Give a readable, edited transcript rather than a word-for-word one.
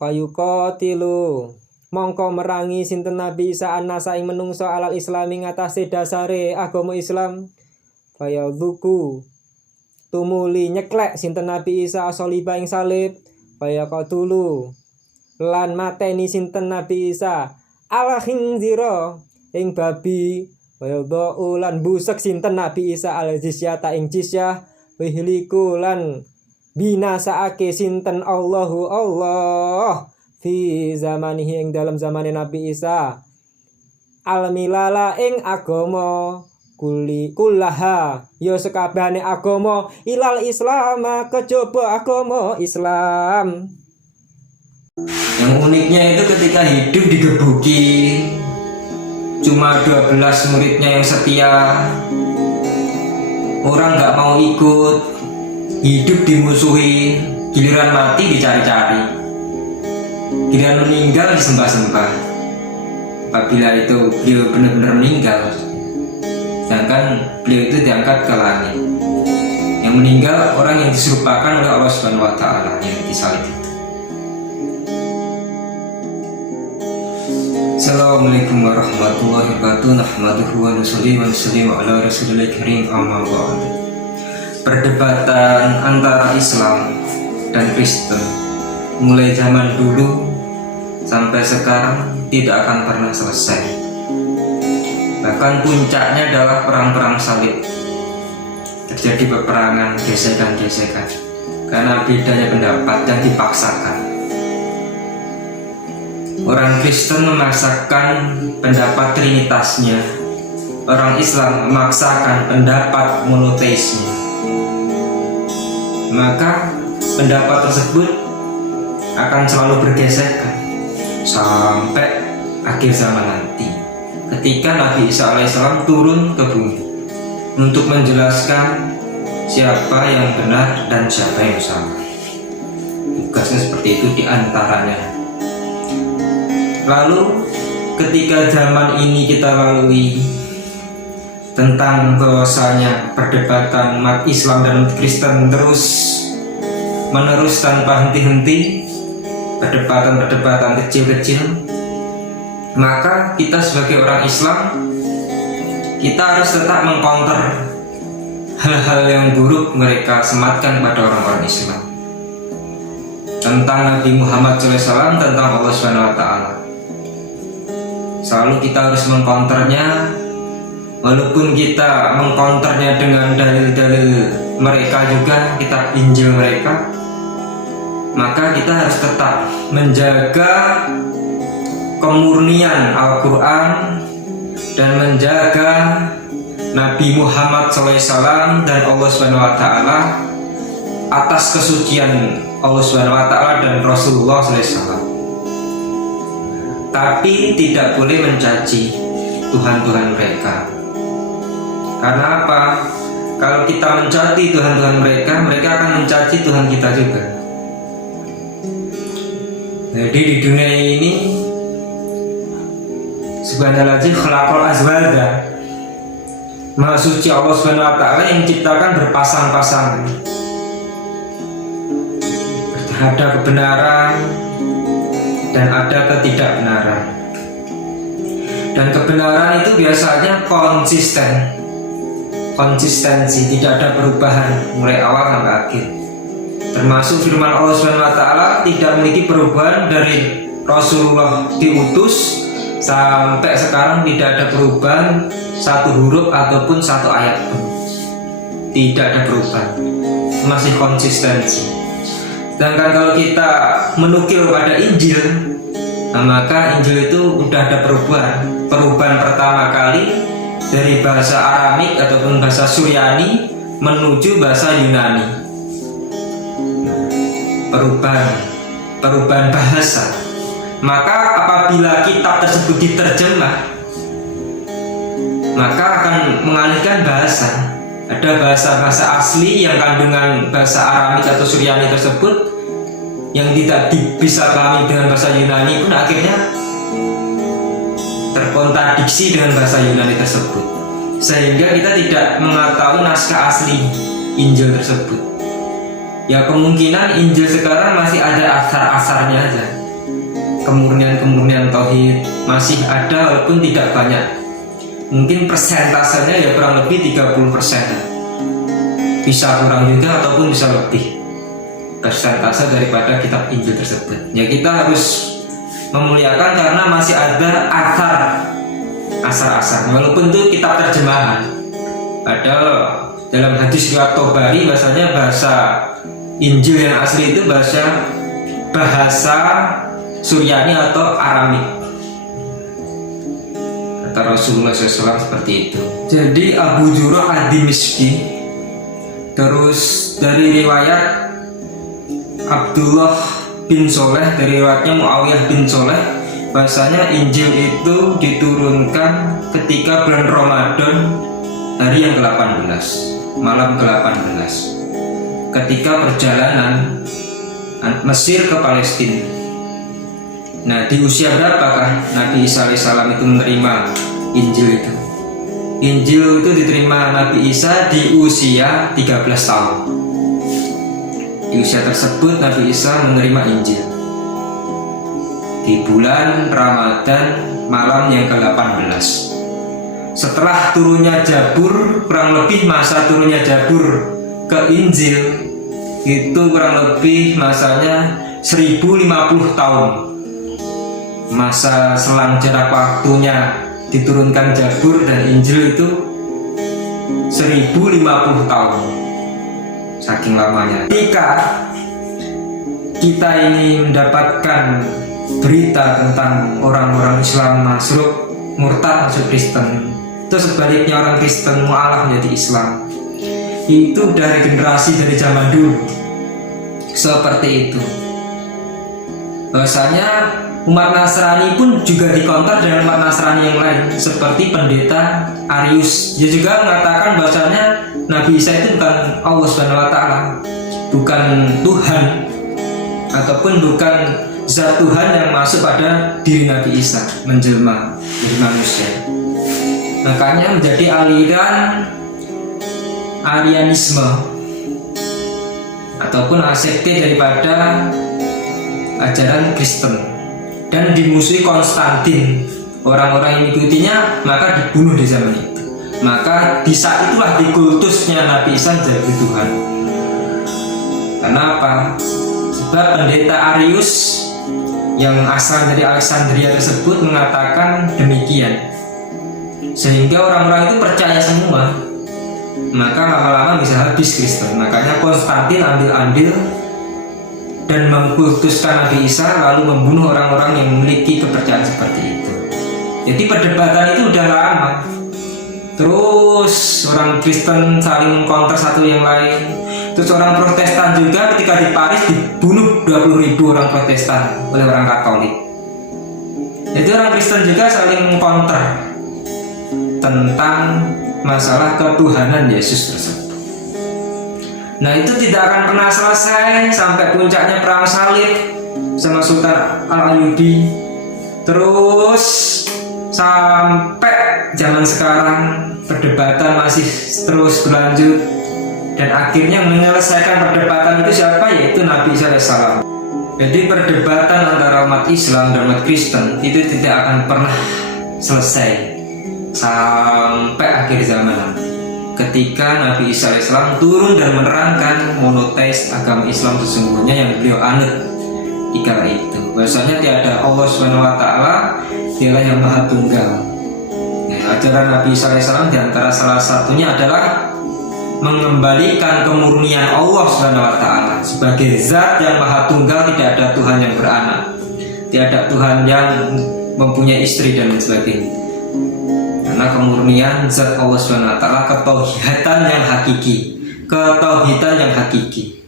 Fayuqatilu mongko merangi sinten Nabi Isa annasa ing menungso alal islami ngatasi dasare agama Islam. Fayadzuku tumuli nyeklek sinten Nabi Isa asoliba ing salib. Fayaqatulu lan mateni sinten Nabi Isa ala khinzira ing babi. Wayadhu lan busek sinten Nabi Isa al jizyata ing jizyah. Wihliku lan binasaake sinten Allahu Allah fi zamanihi ing dalam zamane Nabi Isa al-milala ing agama kullaha ya sekabehane agama ilal Islam kejaba agama Islam. Yang uniknya itu ketika hidup digebuki cuma 12 muridnya yang setia, orang nggak mau ikut, hidup dimusuhi, giliran mati dicari-cari, giliran meninggal disembah-sembah. Apabila itu beliau benar-benar meninggal, sedangkan beliau itu diangkat ke langit. Yang meninggal orang yang diserupakan oleh Allah Subhanahu wa Ta'ala yang disalib itu. Assalamualaikum warahmatullahi wabarakatuh. Nahmaduhu wa nusalli wa nusallimu ala rasulil karim, amma ba'd. Perdebatan antara Islam dan Kristen mulai zaman dulu sampai sekarang tidak akan pernah selesai. Bahkan puncaknya adalah perang-perang salib. Terjadi peperangan, gesekan-gesekan karena bedanya pendapat yang dipaksakan. Orang Kristen memaksakan pendapat trinitasnya, orang Islam memaksakan pendapat monoteisnya. Maka pendapat tersebut akan selalu bergesekan sampai akhir zaman nanti, ketika Nabi Isa alaihissalam turun ke bumi untuk menjelaskan siapa yang benar dan siapa yang salah. Tugasnya seperti itu diantaranya. Lalu ketika zaman ini kita lalui tentang bahwasanya perdebatan umat Islam dan umat Kristen terus menerus tanpa henti-henti, perdebatan-perdebatan kecil-kecil, maka kita sebagai orang Islam kita harus tetap mengcounter hal-hal yang buruk mereka sematkan pada orang-orang Islam tentang Nabi Muhammad SAW, tentang Allah SWT. Selalu kita harus mengcounternya, walaupun kita mengcounternya dengan dalil-dalil mereka juga, kitab Injil mereka, maka kita harus tetap menjaga kemurnian Al-Quran dan menjaga Nabi Muhammad SAW dan Allah SWT atas kesucian Allah SWT dan Rasulullah SAW. Tapi tidak boleh mencaci Tuhan-Tuhan mereka. Karena apa? Kalau kita mencaci Tuhan-Tuhan mereka, mereka akan mencaci Tuhan kita juga. Jadi di dunia ini subhanalladzi khalaqal azwaja, Maha suci Allah Subhanahu wa Ta'ala yang menciptakan berpasang-pasangan. Ada kebenaran dan ada ketidakbenaran. Dan kebenaran itu biasanya konsistensi, tidak ada perubahan mulai awal sampai akhir. Termasuk firman Allah Subhanahu wa Ta'ala tidak memiliki perubahan dari Rasulullah diutus sampai sekarang, tidak ada perubahan satu huruf ataupun satu ayat pun. Tidak ada perubahan, masih konsistensi. Sedangkan kalau kita menukil pada Injil, maka Injil itu sudah ada perubahan. Perubahan pertama kali dari bahasa Aramik ataupun bahasa Suryani menuju bahasa Yunani. Perubahan bahasa. Maka apabila kitab tersebut diterjemah, maka akan mengalihkan bahasa. Ada bahasa-bahasa asli yang kandungan bahasa Aramik atau Suryani tersebut yang tidak bisa pahami dengan bahasa Yunani pun akhirnya terkontradiksi dengan bahasa Yunani tersebut, sehingga kita tidak mengetahui naskah asli Injil tersebut. Ya kemungkinan Injil sekarang masih ada asar-asarnya aja, kemurnian tauhid masih ada walaupun tidak banyak. Mungkin persentasenya ya kurang lebih 30%. Bisa kurang juga ataupun bisa lebih persentase daripada kitab Injil tersebut. Ya kita harus memuliakan karena masih ada asar walaupun itu kitab terjemahan. Padahal dalam hadis riwayat Tobari bahasanya bahasa Injil yang asli itu bahasa Suryani atau Aramik. Kata Rasulullah SAW seperti itu. Jadi Abu Jurah ad-Dimishqi, terus dari riwayat Abdullah bin Soleh, dari riwayatnya Muawiyah bin Soleh, bahasanya Injil itu diturunkan ketika bulan Ramadan hari yang ke-18, malam ke-18, ketika perjalanan Mesir ke Palestina. Nah, di usia berapakah Nabi Isa alaihissalam itu menerima Injil itu? Injil itu diterima Nabi Isa di usia 13 tahun. Di usia tersebut Nabi Isa menerima Injil di bulan Ramadan malam yang ke-18. Setelah turunnya Jabur, kurang lebih masa turunnya Jabur ke Injil itu kurang lebih masanya 1050 tahun. Masa selang jarak waktunya diturunkan Jabur dan Injil itu 1050 tahun. Saking lamanya. Ketika kita ini mendapatkan berita tentang orang-orang Islam murtad masuk Kristen, itu sebaliknya orang Kristen mu'alaf menjadi Islam, itu dari generasi dari zaman dulu seperti itu. Bahwasanya umat Nasrani pun juga dikonter dengan umat Nasrani yang lain, seperti pendeta Arius. Dia juga mengatakan bahwasanya Nabi Isa itu bukan Allah Subhanahu wa Ta'ala, bukan Tuhan, ataupun bukan zat Tuhan yang masuk pada diri Nabi Isa, menjelma dari manusia. Makanya menjadi aliran Arianisme ataupun sekte daripada ajaran Kristen, dan dimusuhi Konstantin. Orang-orang yang mengikutinya maka dibunuh di zaman itu. Maka di saat itulah dikultusnya Nabi Isa menjadi Tuhan. Kenapa? Sebab pendeta Arius yang asal dari Alexandria tersebut mengatakan demikian, sehingga orang-orang itu percaya semua. Maka lama-lama bisa habis Kristen. Makanya Konstantin ambil andil dan mengkultuskan Nabi Isa, lalu membunuh orang-orang yang memiliki kepercayaan seperti itu. Jadi perdebatan itu udah lama. Terus orang Kristen saling mengkonter satu yang lain. Terus orang Protestan juga ketika di Paris dibunuh 20.000 orang Protestan oleh orang Katolik. Jadi orang Kristen juga saling mengkonter tentang masalah ketuhanan Yesus tersebut. Nah, itu tidak akan pernah selesai sampai puncaknya perang salib sama Sultan Al-Ayyubi. Terus sampai zaman sekarang perdebatan masih terus berlanjut, dan akhirnya menyelesaikan perdebatan itu siapa? Yaitu Nabi Isa alaihissalam. Jadi perdebatan antara umat Islam dan umat Kristen itu tidak akan pernah selesai sampai akhir zaman, ketika Nabi Isa alaihissalam turun dan menerangkan monoteis agama Islam sesungguhnya yang beliau anut di kala itu, bahwasanya tiada Allah Subhanahu wa Ta'ala, dialah yang maha tunggal. Ajaran Nabi Isa alaihissalam diantara salah satunya adalah mengembalikan kemurnian Allah Subhanahu wa Ta'ala sebagai zat yang maha tunggal. Tidak ada Tuhan yang beranak, tidak ada Tuhan yang mempunyai istri dan sebagainya. Karena kemurnian zat Allah Subhanahu wa Ta'ala, ketauhidan yang hakiki, ketauhidan yang hakiki.